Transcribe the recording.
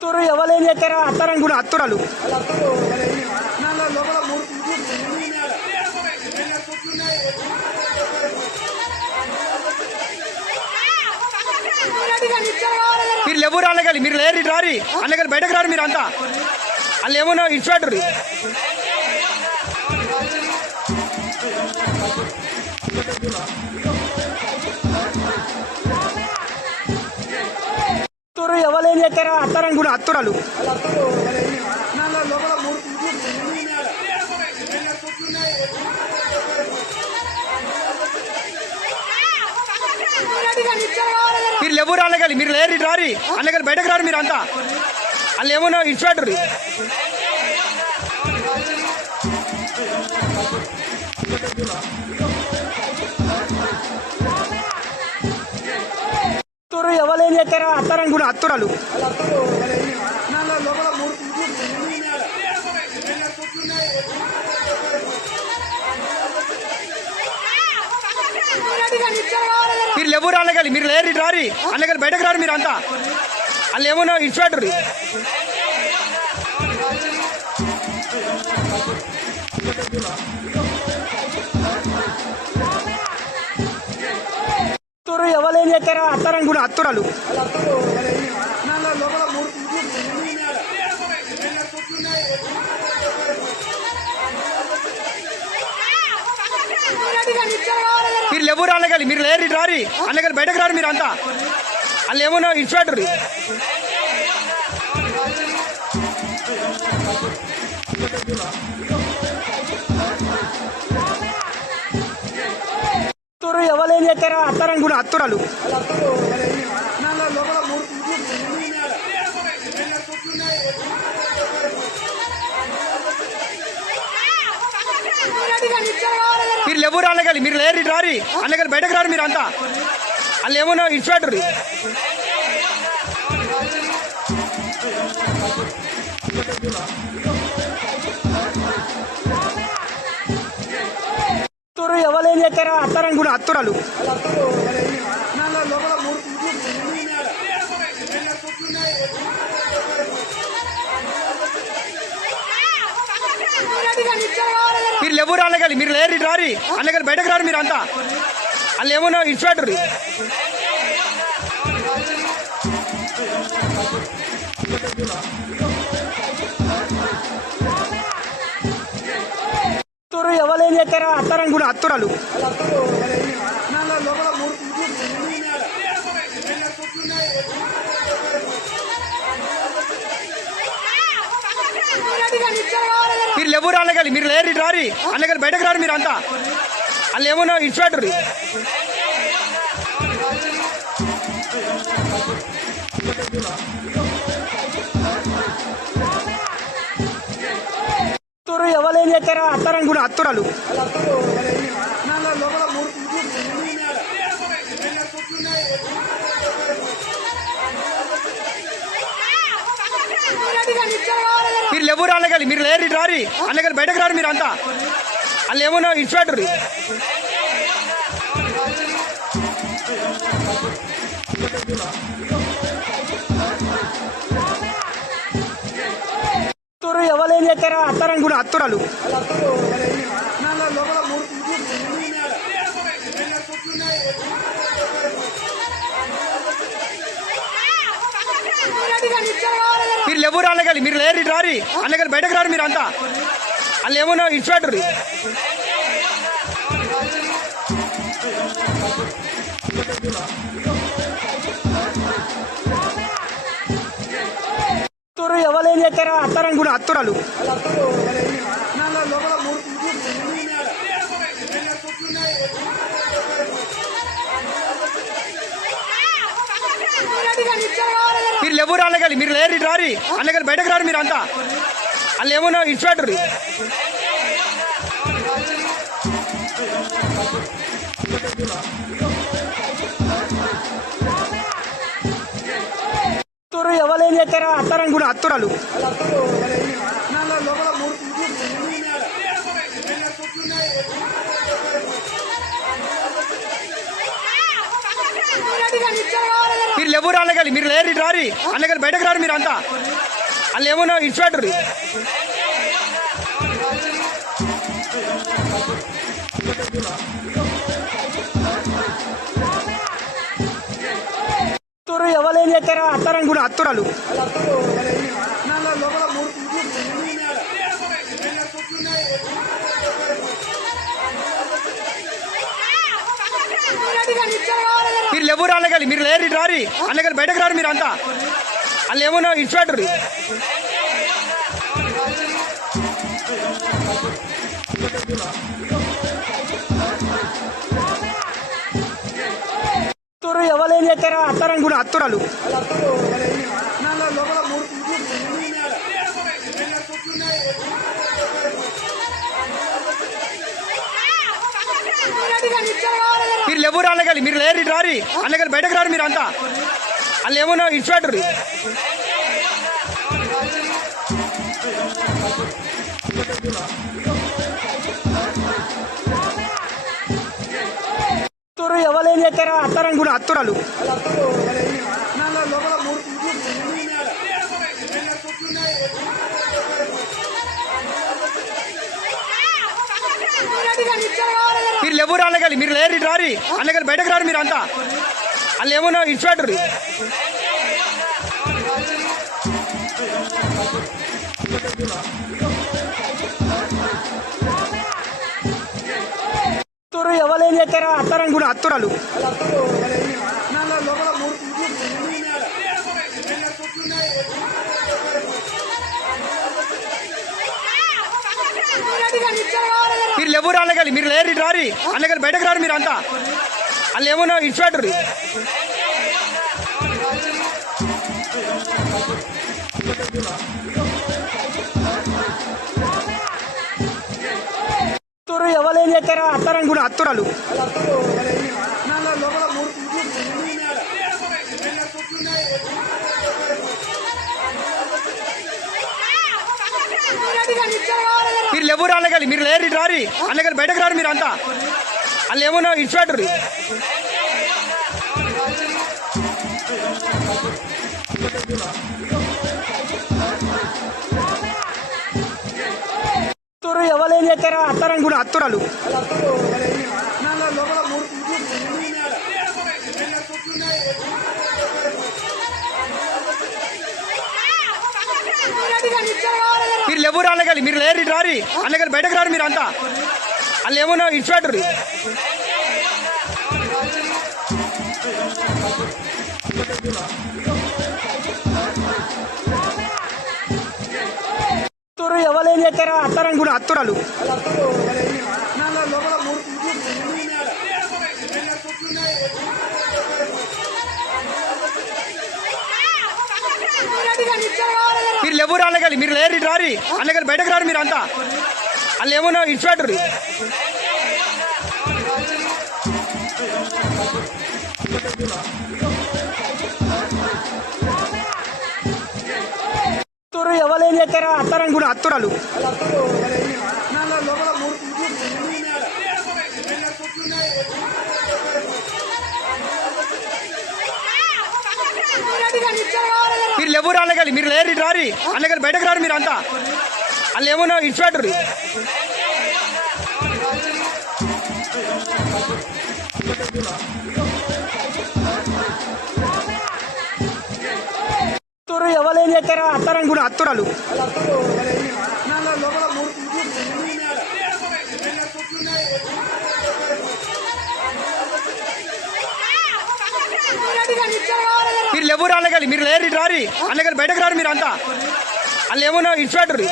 అత్తూరు ఎవరు ఏం చేస్తారో అత్తారని కూడా అత్తురాలు. మీరు లేవు అనగాలి? మీరు లేరు ఇటు రారి. అనగాలి బయటకు రారు మీరు అంతా. వాళ్ళు ఏమన్నా you. అత్తురు ఎవరు ఏం చేస్తారో కూడా అత్తురాలు. మీరు ఎవరు అన్నగాలి మీరు లేరు రారి. అన్నగాలి బయటకు రారు మీరు అంతా వాళ్ళు ఏమన్నా ఇచ్చిపెట్టరు Thank you. చేస్తారా? అత్తారని కూడా అత్తురాలు. మీరు ఎవరు అనగాలి? మీరు లేరు రారి. అనగాలి బయటకు రారు మీరు అంతా. వాళ్ళు ఏమన్నా you. అత్తురు ఎవరు ఏం చేస్తారో అత్తారని కూడా అత్తురాలు. మీరు ఎవరు అన్నగాలి మీరు లేరు రారి. అన్నగాలి బయటకు రారు మీరు అంతా వాళ్ళు ఏమన్నా ఇచ్చిపెట్టరు you. అత్తరా ఏం కూడా అత్తురాలు. మీరు లేవు అనగాలి మీరు లేరు ఇటు రారి. అనగాలి బయటకు రారు మీరు అంతా. వాళ్ళు ఏమన్నా you. అత్తరు ఎవరు ఏం చేస్తారో అత్తారని కూడా అత్తురాలు. మీరు లేవు రానగలి మీరు లేరు రారి. అన్నగలి బయటకు రారు మీరు అంతా. వాళ్ళు ఏమన్నా ఇచ్చిపెట్టరు అత్తురు ఎవరు ఏం చేస్తారో అత్తారని కూడా అత్తురాలు. మీరు లేవు రానగలి మీరు లేరు రారి. అన్నగలి బయటకు రారు మీరు అంతా వాళ్ళు ఏమన్నా ఇన్స్పెక్టర్ ఏం చేస్తారో అత్తారని కూడా అత్తురాలు. మీరు లేవు అనగాలి మీరు లేరు ఇటు రారి. అనగాలి బయటకు రారు మీరు అంతా. వాళ్ళు ఏమన్నా ఇచ్చిపెట్టరు అత్తురు ఎవరు ఏం చేస్తారో అత్తారని కూడా అత్తురాలు. మీరు లేవు అనగాలి మీరు లేరు రారి. అనగాలి బయటకు రారు మీరు అంతా వాళ్ళు ఏమన్నా ఇన్స్పెక్టర్ Thank you. ఎవరు ఏం చేస్తారో అత్తారని కూడా అత్తురాలు. మీరు లేవు రానగలి మీరు లేరు ఇటు రారి. అన్నగలి బయటకు రారు మీరు అంతా వాళ్ళు ఏమన్నా ఇచ్చిపెట్టరు అత్తురు ఎవరు ఏం చేస్తారో అత్తారని కూడా అత్తురాలు. మీరు లేవు అనగాలి మీరు లేరు రారి. అనగాలి బయటకు రారు మీరు అంతా వాళ్ళు ఏమన్నా ఇచ్చిపెట్టరు ఎవరు ఏం చేస్తారో అత్తారని కూడా అత్తురాలు మీరు లేవు అన్నగలి మీరు లేరు ఇటు రారి. అన్నగలి బయటకు రారు మీరు అంతా వాళ్ళు ఏమన్నా ఇచ్చిపెట్టరు అత్తూరు ఎవరు ఏం చేస్తారో? అత్తారని కూడా అత్తురాలు. మీరు ఎవరు అన్నగలి మీరు లేరు రారి. అన్నగలి బయటకు రారు మీరు అంతా. వాళ్ళు ఏమన్నా ఇచ్చిపెట్టరు ఎవరు ఏం చేస్తారో అత్తారని కూడా అత్తురాలు మీరు లేవు అనగాలి మీరు లేరు రారి. అనగాలి బయటకు రారు మీరు అంతా వాళ్ళు ఏమన్నా ఇచ్చిపెట్టరు అత్తూరు ఎవరు ఏం చేస్తారో అత్తారని కూడా అత్తురాలు. మీరు ఎవరు అన్నగలి మీరు లేరు రారి. అన్నగలి బయటకు రారు మీరు అంతా వాళ్ళు ఏమన్నా ఇచ్చిపెట్టరు ఎవరు ఏం చేస్తారో అత్తారని కూడా అత్తురాలు. మీరు లేవు అనగాలి మీరు లేరు ఇటు రారి. అనగాలి బయటకు రారు మీరు అంతా వాళ్ళు ఏమన్నా ఇన్స్పెక్టర్ అత్తూరు ఎవరు ఏం చేస్తారో అత్తారని కూడా అత్తురాలు. మీరు ఎవరు అన్నగలి మీరు లేరు రారి. అన్నగలి బయటకు రారు మీరు అంతా వాళ్ళు ఏమన్నా ఇచ్చిపెట్టరు అత్తూరు ఎవరు ఏం చేస్తారో అత్తారని కూడా అత్తురాలు. మీరు ఎవరు అనగాలి మీరు లేరు ఇటు రారి. అనగాలి బయటకు రారు మీరు అంతా వాళ్ళు ఏమన్నా ఇన్స్పెక్టర్. Thank you. అత్తూరు ఎవరు ఏం చేస్తారో అత్తారని కూడా అత్తురాలు. మీరు ఎవరు అన్నగలి మీరు లేరు రారి. అన్నగలి బయటకు రారు మీరు అంతా వాళ్ళు ఏమన్నా ఇచ్చిపెట్టరు you. ఎవరు ఏం చేస్తారో అత్తారని కూడా అత్తురాలు. మీరు లేవు అన్నగలి మీరు లేరు రారి. అన్నగలి బయటకు రారు మీరు అంతా వాళ్ళు ఏమన్నా ఇన్స్పెక్టర్